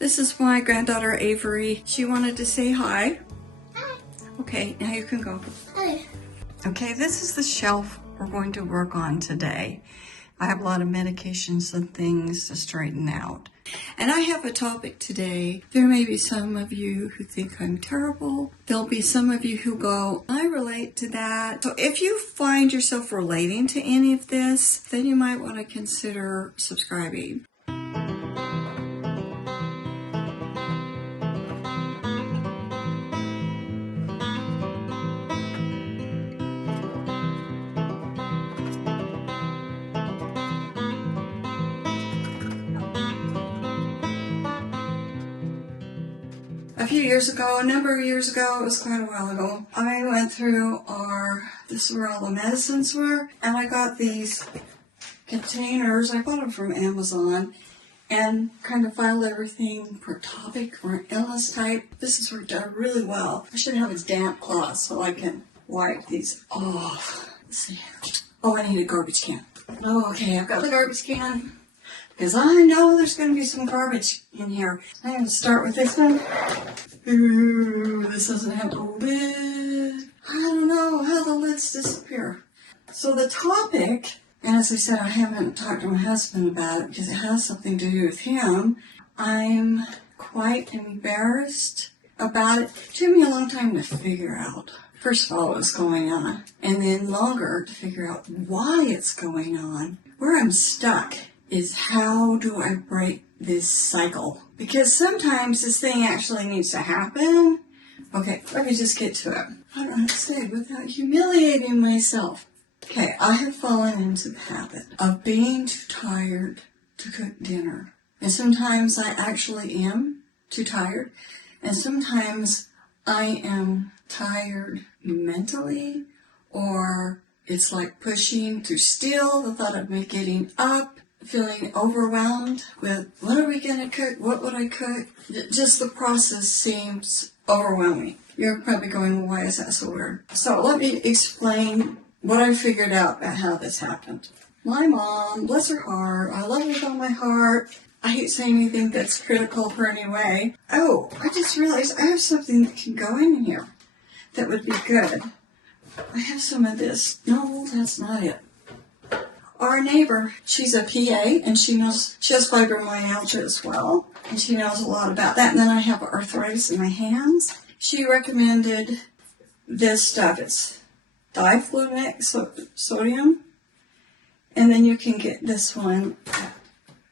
This is my granddaughter Avery. She wanted to say hi. Hi. Okay, now you can go. Hi. Okay, this is the shelf we're going to work on today. I have a lot of medications and things to straighten out. And I have a topic today. There may be some of you who think I'm terrible. There'll be some of you who go, I relate to that. So if you find yourself relating to any of this, then you might want to consider subscribing. A few years ago, a number of years ago, it was quite a while ago, I went through this is where all the medicines were, and I got these containers. I bought them from Amazon and kind of filed everything per topic or illness type. This is worked out really well. I should have a damp cloth so I can wipe these off. Let's see. Oh, I need a garbage can. Oh, okay, I've got the garbage can. Because I know there's going to be some garbage in here. I'm going to start with this one. Ooh, this doesn't have a lid. I don't know how the lids disappear. So the topic, and as I said, I haven't talked to my husband about it because it has something to do with him. I'm quite embarrassed about it. It took me a long time to figure out, first of all, what was going on, and then longer to figure out why it's going on. Where I'm stuck is how do I break this cycle? Because sometimes this thing actually needs to happen. Okay, let me just get to it. I don't know how to say it without humiliating myself. Okay, I have fallen into the habit of being too tired to cook dinner. And sometimes I actually am too tired. And sometimes I am tired mentally, or it's like pushing through still the thought of me getting up, feeling overwhelmed with what are we going to cook? What would I cook? Just the process seems overwhelming. You're probably going, well, why is that so weird? So let me explain what I figured out about how this happened. My mom, bless her heart, I love her with all my heart. I hate saying anything that's critical of her anyway. Oh, I just realized I have something that can go in here that would be good. I have some of this. No, that's not it. Our neighbor, she's a PA, and she has fibromyalgia as well, and she knows a lot about that. And then I have arthritis in my hands. She recommended this stuff. It's diflumic sodium, and then you can get this one at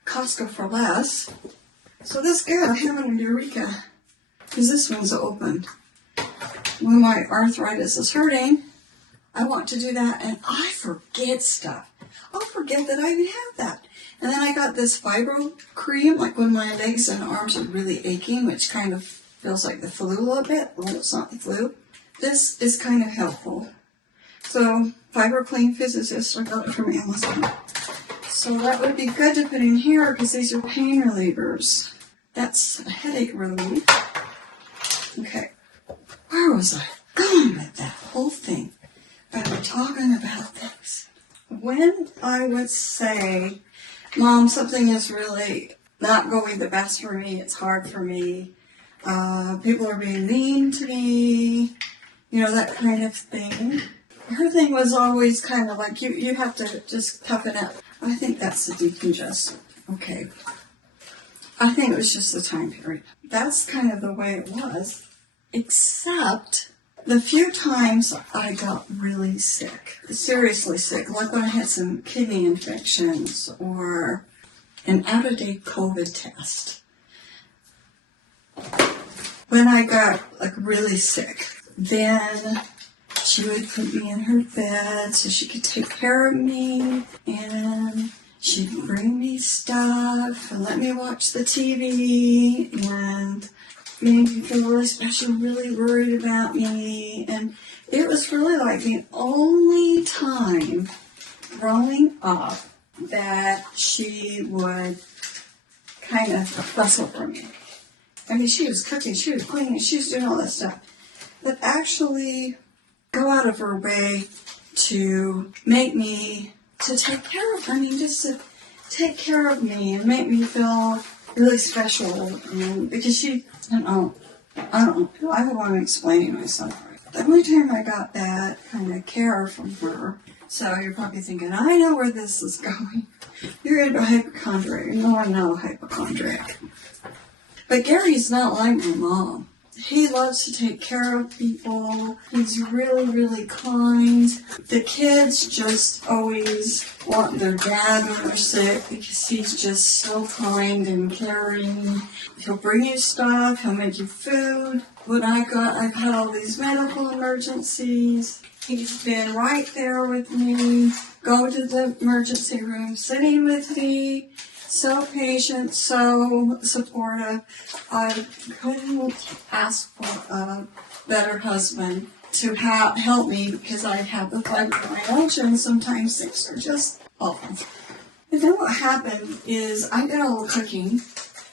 Costco for less. So this good. I have it in Eureka, because this one's open. When my arthritis is hurting, I want to do that, and I forget stuff. I'll forget that I even have that. And then I got this fibro cream, like when my legs and arms are really aching, which kind of feels like the flu a little bit. Well, it's not the flu. This is kind of helpful. So, Fibro Clean Physicist, I got it from Amazon. So that would be good to put in here because these are pain relievers. That's a headache relief. Okay. Where was I going with that whole thing? I was talking about things. When I would say, Mom, something is really not going the best for me, it's hard for me, people are being mean to me, you know, that kind of thing. Her thing was always kind of like, you have to just tough it up. I think that's the decongest. Okay. I think it was just the time period. That's kind of the way it was, except the few times I got really sick, seriously sick, like when I had some kidney infections or an out-of-date COVID test. When I got like really sick, then she would put me in her bed so she could take care of me, and she'd bring me stuff and let me watch the TV and made me feel really special, really worried about me. And it was really like the only time growing up that she would kind of fuss over me. I mean, she was cooking, she was cleaning, she was doing all that stuff. But actually go out of her way to make me, to take care of, I mean, just to take care of me and make me feel really special, because I don't know, I don't want to explain myself right. The only time I got that kind of care from her, so you're probably thinking, I know where this is going. You're into hypochondriac. No, I'm not a hypochondriac. But Gary's not like my mom. He loves to take care of people. He's really, really kind. The kids just always want their dad when they're sick because he's just so kind and caring. He'll bring you stuff. He'll make you food. I've had all these medical emergencies. He's been right there with me. Go to the emergency room, sitting with me. So patient, so supportive. I couldn't ask for a better husband to help me because I have the fibromyalgia and sometimes things are just awful. And then what happened is I did all the cooking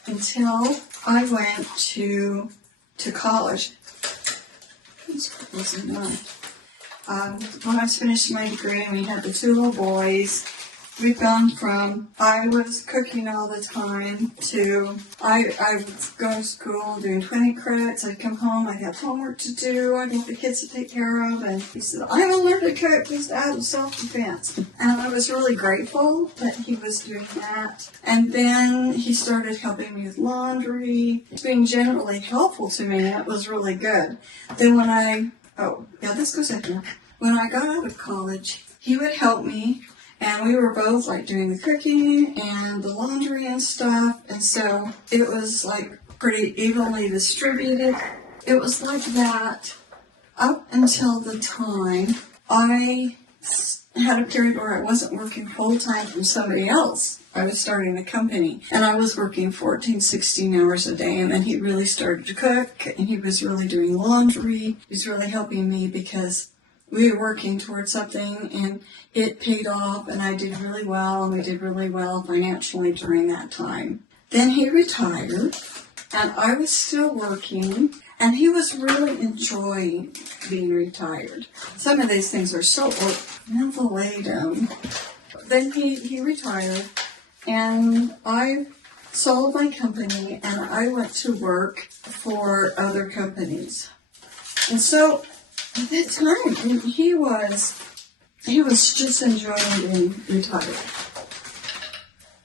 until I went to college. When I was finishing my degree and we had the 2 little boys, we've gone from I was cooking all the time to I would go to school doing 20 credits. I'd come home, I'd have homework to do, I'd have the kids to take care of, and he said, I'm going to learn to cook just out of self-defense. And I was really grateful that he was doing that. And then he started helping me with laundry, being generally helpful to me. It was really good. Then this goes in here. When I got out of college, he would help me. And we were both like doing the cooking and the laundry and stuff. And so it was like pretty evenly distributed. It was like that up until the time I had a period where I wasn't working full time from somebody else. I was starting a company and I was working 14, 16 hours a day. And then he really started to cook and he was really doing laundry. He was really helping me because we were working towards something and it paid off and I did really well and we did really well financially during that time. Then he retired and I was still working and he was really enjoying being retired. Some of these things are so mental laden. Then he retired and I sold my company and I went to work for other companies. And so at that time, he was just enjoying being retired.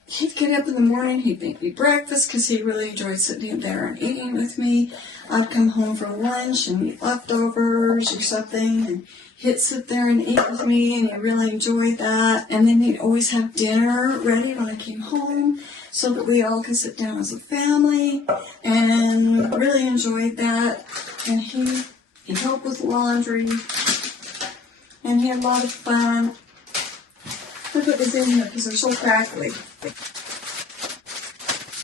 He'd get up in the morning, he'd make me breakfast because he really enjoyed sitting there and eating with me. I'd come home for lunch and eat leftovers or something, and he'd sit there and eat with me, and he really enjoyed that. And then he'd always have dinner ready when I came home so that we all could sit down as a family, and really enjoyed that. And he helped with laundry, and he had a lot of fun. Look what they're doing here because they're so crackly.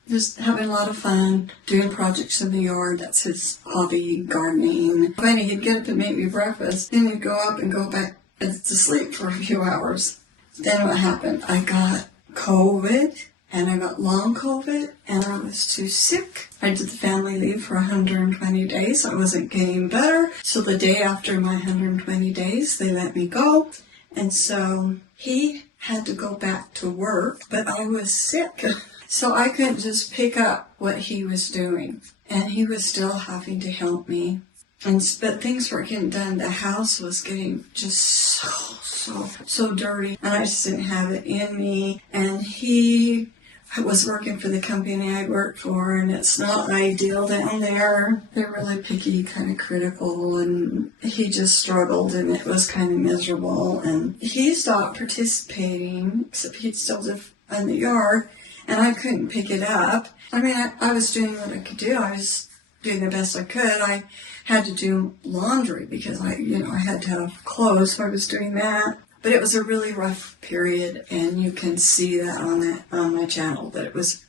Just having a lot of fun doing projects in the yard. That's his hobby, gardening. Finally, he'd get up and make me breakfast. Then he'd go up and go back to sleep for a few hours. Then what happened? I got COVID. And I got long COVID, and I was too sick. I did the family leave for 120 days. I wasn't getting better. So the day after my 120 days, they let me go. And so he had to go back to work, but I was sick. So I couldn't just pick up what he was doing. And he was still having to help me. But things were getting done. The house was getting just so dirty. And I just didn't have it in me. And he was working for the company I worked for, and it's not ideal down there. They're really picky, kind of critical, and he just struggled, and it was kind of miserable. And he stopped participating, except he'd still live in the yard, and I couldn't pick it up. I mean, I was doing what I could do. I was doing the best I could. I had to do laundry because I had to have clothes, so I was doing that. But it was a really rough period, and you can see that on my channel, that it was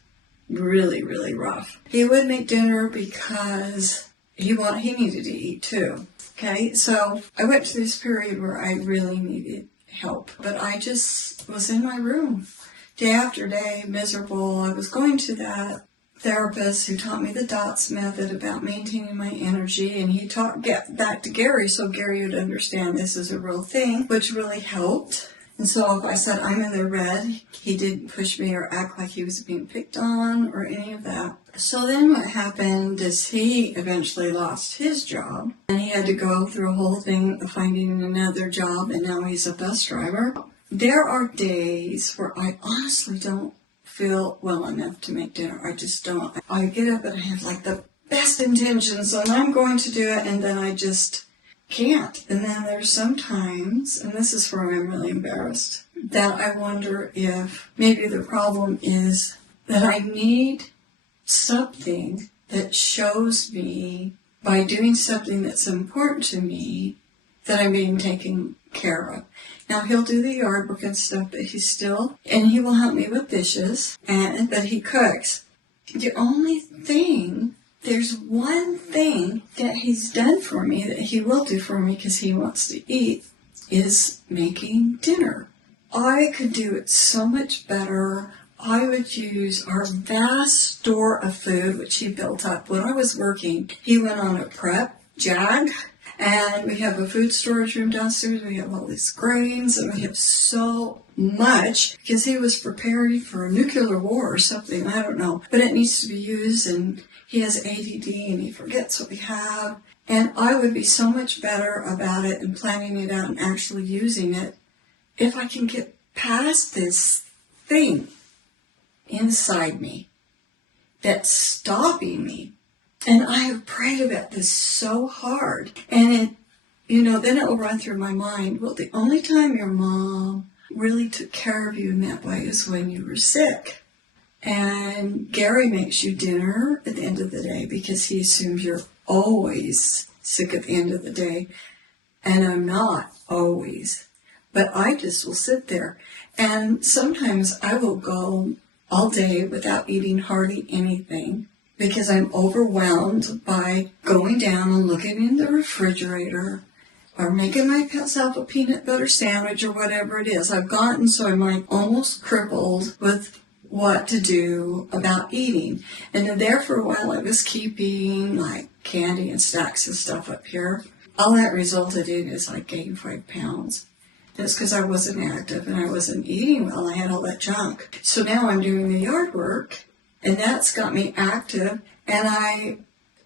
really, really rough. He would make dinner because he needed to eat too. Okay, so I went through this period where I really needed help, but I just was in my room day after day, miserable. I was going to that therapist who taught me the DOTS method about maintaining my energy, and he taught that to Gary so Gary would understand this is a real thing, which really helped. And so if I said I'm in the red, he didn't push me or act like he was being picked on or any of that. So then what happened is he eventually lost his job and he had to go through a whole thing of finding another job, and now he's a bus driver. There are days where I honestly don't feel well enough to make dinner. I just don't. I get up and I have like the best intentions and I'm going to do it, and then I just can't. And then there's sometimes, and this is where I'm really embarrassed, that I wonder if maybe the problem is that I need something that shows me, by doing something that's important to me, that I'm being taken care of. Now he'll do the yard work and stuff, but and he will help me with dishes, but he cooks. There's one thing that he's done for me, that he will do for me because he wants to eat, is making dinner. I could do it so much better. I would use our vast store of food, which he built up. When I was working, he went on a prep jag, and we have a food storage room downstairs. We have all these grains, and we have so much because he was preparing for a nuclear war or something. I don't know, but it needs to be used, and he has ADD and he forgets what we have. And I would be so much better about it and planning it out and actually using it if I can get past this thing inside me that's stopping me. And I have prayed about this so hard. And then it will run through my mind, well, the only time your mom really took care of you in that way is when you were sick. And Gary makes you dinner at the end of the day because he assumes you're always sick at the end of the day. And I'm not always. But I just will sit there. And sometimes I will go all day without eating hardly anything because I'm overwhelmed by going down and looking in the refrigerator or making myself a peanut butter sandwich or whatever it is. I've gotten so I'm like almost crippled with what to do about eating. And then there for a while I was keeping like candy and snacks and stuff up here. All that resulted in is I gained 5 pounds. That's because I wasn't active and I wasn't eating well. I had all that junk. So now I'm doing the yard work, and that's got me active, and I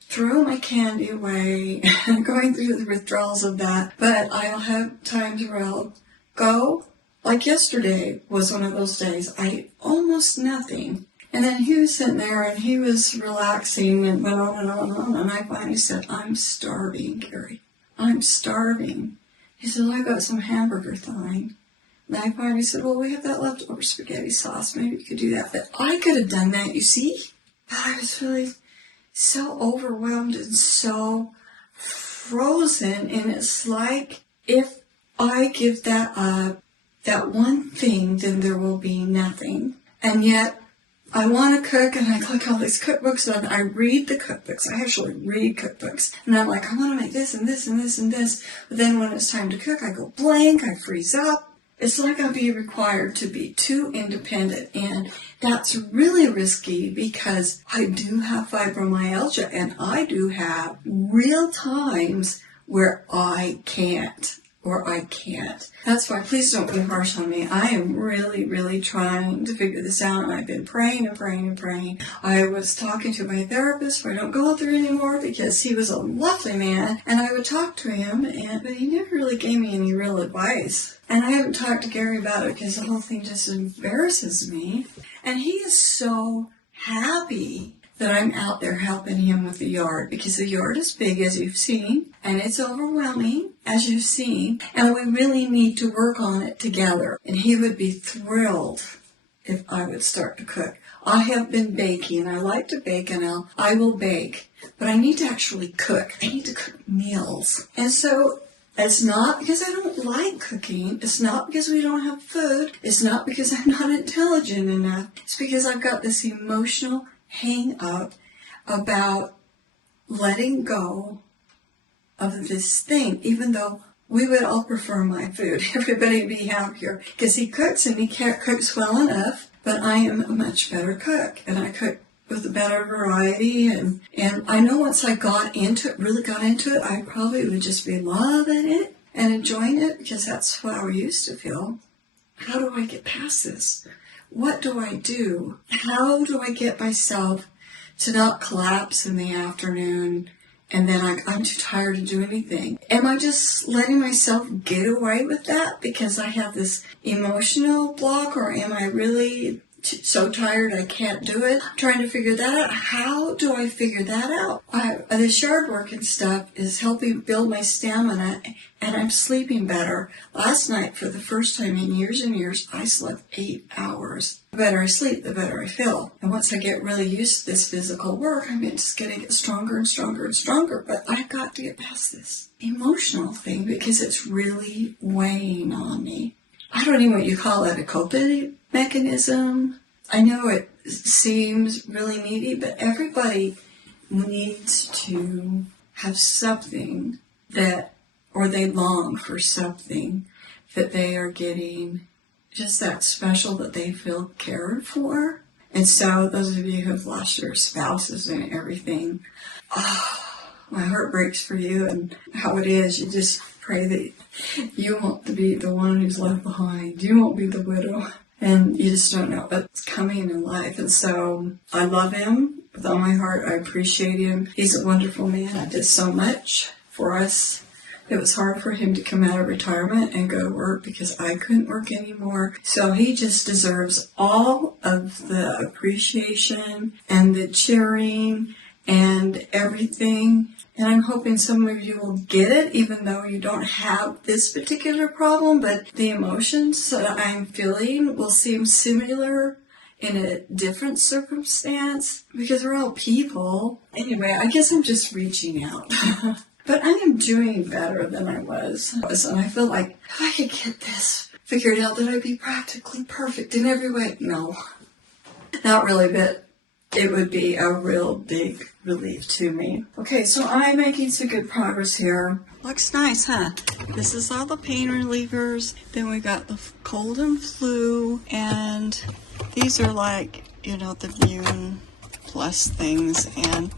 threw my candy away and going through the withdrawals of that. But I'll have times where I'll go. Like yesterday was one of those days. I ate almost nothing. And then he was sitting there and he was relaxing and went on and on and on. And I finally said, I'm starving, Gary. I'm starving. He said, well, I got some hamburger thawing. And I finally said, well, we have that leftover spaghetti sauce. Maybe you could do that. But I could have done that, you see. But I was really so overwhelmed and so frozen. And it's like, if I give that up, that one thing, then there will be nothing. And yet, I want to cook, and I click all these cookbooks, and I read the cookbooks. I actually read cookbooks. And I'm like, I want to make this and this and this and this. But then when it's time to cook, I go blank, I freeze up. It's like I'll be required to be too independent. And that's really risky because I do have fibromyalgia, and I do have real times where I can't. That's why please don't be harsh on me. I am really, really trying to figure this out, and I've been praying and praying and praying. I was talking to my therapist, who I don't go there anymore because he was a lovely man, and I would talk to him, but he never really gave me any real advice. And I haven't talked to Gary about it because the whole thing just embarrasses me. And he is so happy that I'm out there helping him with the yard, because the yard is big, as you've seen, and it's overwhelming, as you've seen, and we really need to work on it together. And he would be thrilled if I would start to cook. I have been baking. I like to bake, and I will bake, but I need to actually cook. I need to cook meals. And so it's not because I don't like cooking. It's not because we don't have food. It's not because I'm not intelligent enough. It's because I've got this emotional hang up about letting go of this thing, even though we would all prefer my food. Everybody would be happier because he cooks, and he cooks well enough, but I am a much better cook, and I cook with a better variety, and I know once I really got into it, I probably would just be loving it and enjoying it, because that's how I used to feel. how do I get past this? What do I do? How do I get myself to not collapse in the afternoon and then I'm too tired to do anything? Am I just letting myself get away with that because I have this emotional block, or am I really so tired I can't do it? I'm trying to figure that out. How do I figure that out? This yard work and stuff is helping build my stamina, and I'm sleeping better. Last night, for the first time in years and years, I slept 8 hours. The better I sleep, the better I feel. And once I get really used to this physical work, I'm just going to get stronger and stronger and stronger. But I've got to get past this emotional thing because it's really weighing on me. I don't know what you call it, a coping mechanism. I know it seems really needy, but everybody needs to have something or they long for something that they are getting just that special, that they feel cared for. And so those of you who have lost your spouses and everything, my heart breaks for you and how it is. You just pray that you won't be the one who's left behind. You won't be the widow. And you just don't know what's coming in life. And so I love him with all my heart. I appreciate him. He's a wonderful man. I did so much for us. It was hard for him to come out of retirement and go to work because I couldn't work anymore. So he just deserves all of the appreciation and the cheering and everything. And I'm hoping some of you will get it, even though you don't have this particular problem, but the emotions that I'm feeling will seem similar in a different circumstance because we're all people. Anyway, I guess I'm just reaching out. But I am doing better than I was. And I feel like if I could get this figured out, that I'd be practically perfect in every way. No, not really, but it would be a real big relief to me. Okay, so I'm making some good progress here. Looks nice, huh? This is all the pain relievers. Then we got the cold and flu. And these are like, the Immune Plus things. And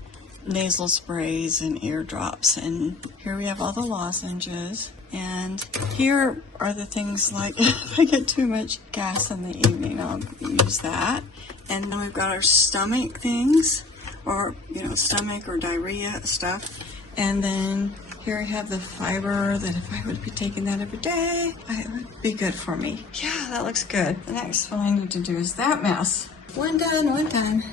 nasal sprays and eardrops. And here we have all the lozenges. And here are the things like, if I get too much gas in the evening, I'll use that. And then we've got our stomach things, or, stomach or diarrhea stuff. And then here I have the fiber that if I would be taking that every day, it would be good for me. Yeah, that looks good. The next one I need to do is that mess. One done, one done.